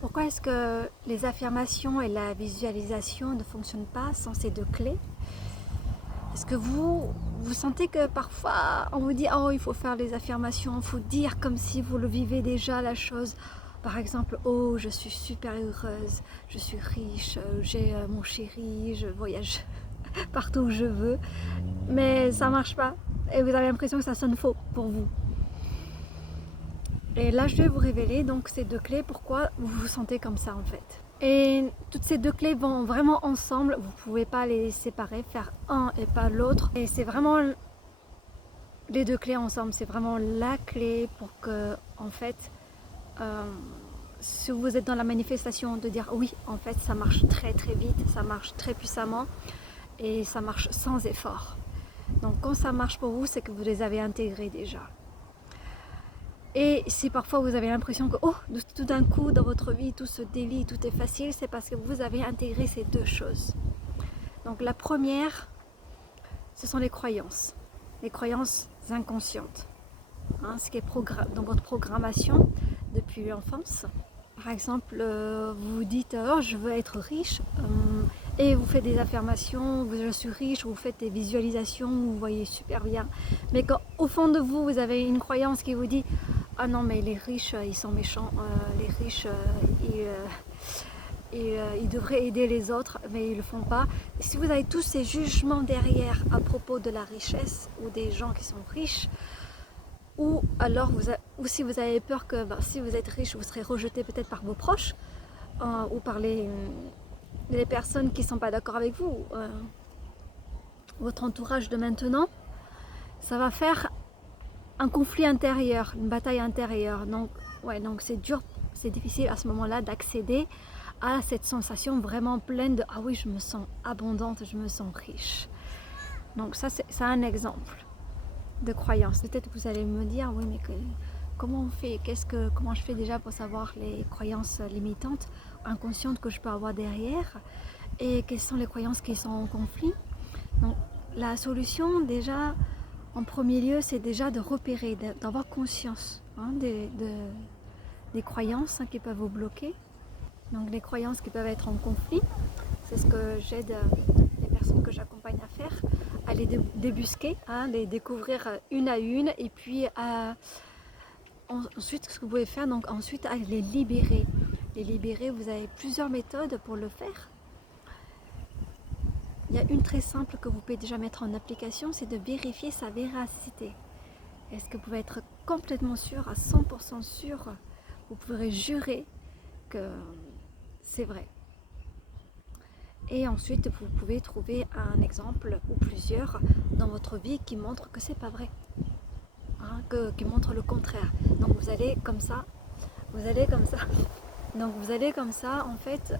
Pourquoi est-ce que les affirmations et la visualisation ne fonctionnent pas sans ces deux clés? Est-ce que vous sentez que parfois on vous dit oh il faut faire les affirmations, il faut dire comme si vous le vivez déjà la chose. Par exemple, oh je suis super heureuse, je suis riche, j'ai mon chéri, je voyage partout où je veux. Mais ça marche pas et vous avez l'impression que ça sonne faux pour vous. Et là, je vais vous révéler donc ces deux clés, pourquoi vous vous sentez comme ça en fait. Et toutes ces deux clés vont vraiment ensemble, vous ne pouvez pas les séparer, faire un et pas l'autre. Et c'est vraiment les deux clés ensemble, c'est vraiment la clé pour que, en fait, si vous êtes dans la manifestation, de dire oui, en fait, ça marche très très vite, ça marche très puissamment et ça marche sans effort. Donc quand ça marche pour vous, c'est que vous les avez intégrés déjà. Et si parfois vous avez l'impression que oh, tout d'un coup dans votre vie tout se délie, tout est facile, c'est parce que vous avez intégré ces deux choses. Donc la première, ce sont les croyances inconscientes, hein, ce qui est dans votre programmation depuis l'enfance. Par exemple, vous vous dites oh, je veux être riche et vous faites des affirmations, je suis riche, vous faites des visualisations, vous voyez super bien. Mais quand au fond de vous, vous avez une croyance qui vous dit ah non mais les riches ils sont méchants, les riches ils devraient aider les autres mais ils ne le font pas. Et si vous avez tous ces jugements derrière à propos de la richesse ou des gens qui sont riches, ou alors ou si vous avez peur que si vous êtes riche vous serez rejeté peut-être par vos proches ou par les personnes qui ne sont pas d'accord avec vous, votre entourage de maintenant, ça va faire un conflit intérieur, une bataille intérieure. Donc, ouais, donc c'est dur, c'est difficile à ce moment-là d'accéder à cette sensation vraiment pleine de ah oui, je me sens abondante, je me sens riche. Donc ça, c'est un exemple de croyance. Peut-être que vous allez me dire oui, mais comment on fait, comment je fais déjà pour savoir les croyances limitantes, inconscientes que je peux avoir derrière, et quelles sont les croyances qui sont en conflit. Donc la solution déjà, en premier lieu, c'est déjà de repérer, d'avoir conscience des croyances qui peuvent vous bloquer. Donc les croyances qui peuvent être en conflit, c'est ce que j'aide les personnes que j'accompagne à faire, à les débusquer, les découvrir une à une, et puis ensuite ce que vous pouvez faire, donc ensuite à les libérer. Les libérer, vous avez plusieurs méthodes pour le faire. Il y a une très simple que vous pouvez déjà mettre en application, c'est de vérifier sa véracité. Est-ce que vous pouvez être complètement sûr, à 100% sûr, vous pourrez jurer que c'est vrai. Et ensuite, vous pouvez trouver un exemple ou plusieurs dans votre vie qui montrent que c'est pas vrai, qui montrent le contraire. Donc vous allez comme ça, Donc vous allez comme ça, en fait,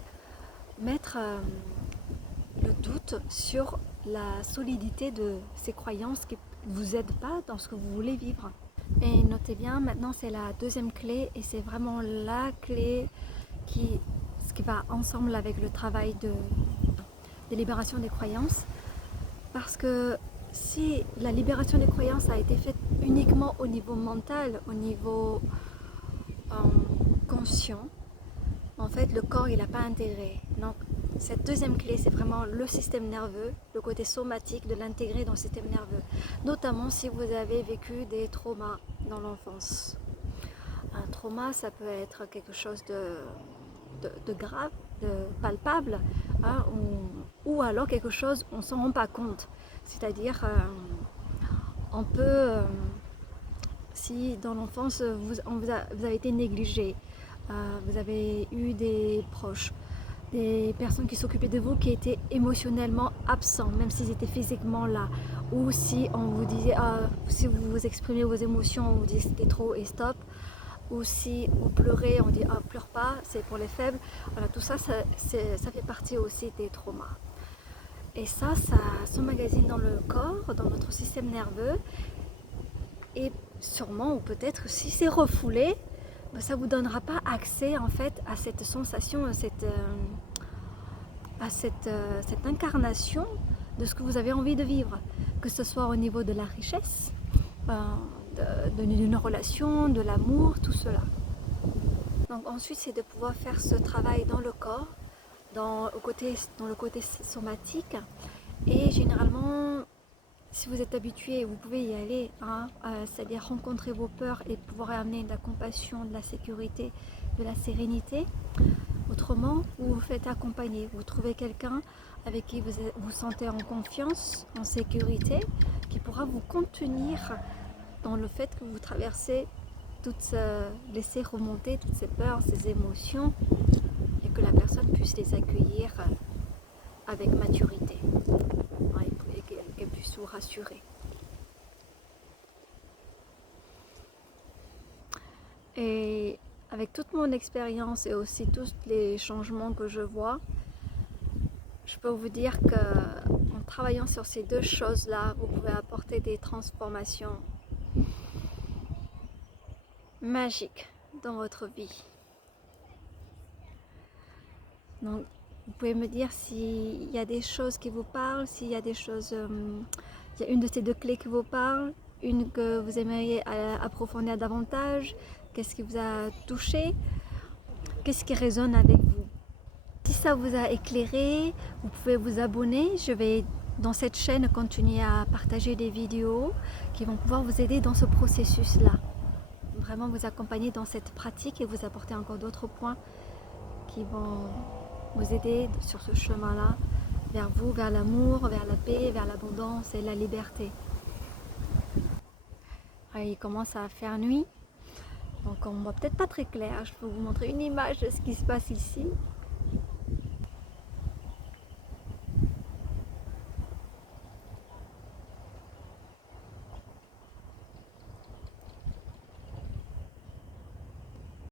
mettre le doute sur la solidité de ces croyances qui ne vous aident pas dans ce que vous voulez vivre. Et notez bien, maintenant c'est la deuxième clé, et c'est vraiment la clé ce qui va ensemble avec le travail de libération des croyances. Parce que si la libération des croyances a été faite uniquement au niveau mental, au niveau conscient, en fait le corps il n'a pas intégré. Donc cette deuxième clé, c'est vraiment le système nerveux, le côté somatique, de l'intégrer dans le système nerveux, notamment si vous avez vécu des traumas dans l'enfance. Un trauma, ça peut être quelque chose de grave, de palpable, ou alors quelque chose on ne s'en rend pas compte. C'est-à-dire, on peut, si dans l'enfance vous avez été négligé, vous avez eu des proches, des personnes qui s'occupaient de vous qui étaient émotionnellement absents, même s'ils étaient physiquement là, ou si on vous disait, si vous exprimez vos émotions, on vous dit c'était trop et stop, ou si vous pleurez, on dit pleure pas, c'est pour les faibles. Voilà, tout ça, ça fait partie aussi des traumas. Et ça s'emmagasine dans le corps, dans notre système nerveux, et sûrement, ou peut-être si c'est refoulé, ça ne vous donnera pas accès en fait à cette sensation, à cette incarnation de ce que vous avez envie de vivre, que ce soit au niveau de la richesse, d'une relation, de l'amour, tout cela. Donc ensuite, c'est de pouvoir faire ce travail dans le corps, dans le côté somatique. Et généralement, si vous êtes habitué, vous pouvez y aller, hein, c'est-à-dire rencontrer vos peurs et pouvoir amener de la compassion, de la sécurité, de la sérénité. Autrement, vous vous faites accompagner, vous trouvez quelqu'un avec qui vous vous sentez en confiance, en sécurité, qui pourra vous contenir dans le fait que vous traversez laisser remonter toutes ces peurs, ces émotions, et que la personne puisse les accueillir avec maturité, hein, et qu'elle puisse vous rassurer. Et avec toute mon expérience et aussi tous les changements que je vois, je peux vous dire qu'en travaillant sur ces deux choses-là, vous pouvez apporter des transformations magiques dans votre vie. Donc, vous pouvez me dire s'il y a des choses qui vous parlent, s'il y a des choses, il y a une de ces deux clés qui vous parle, une que vous aimeriez approfondir davantage, qu'est-ce qui vous a touché, qu'est-ce qui résonne avec vous. Si ça vous a éclairé, vous pouvez vous abonner. Je vais dans cette chaîne continuer à partager des vidéos qui vont pouvoir vous aider dans ce processus-là. Vraiment vous accompagner dans cette pratique et vous apporter encore d'autres points qui vont vous aider sur ce chemin-là, vers vous, vers l'amour, vers la paix, vers l'abondance et la liberté. Il commence à faire nuit, donc on ne voit peut-être pas très clair. Je peux vous montrer une image de ce qui se passe ici.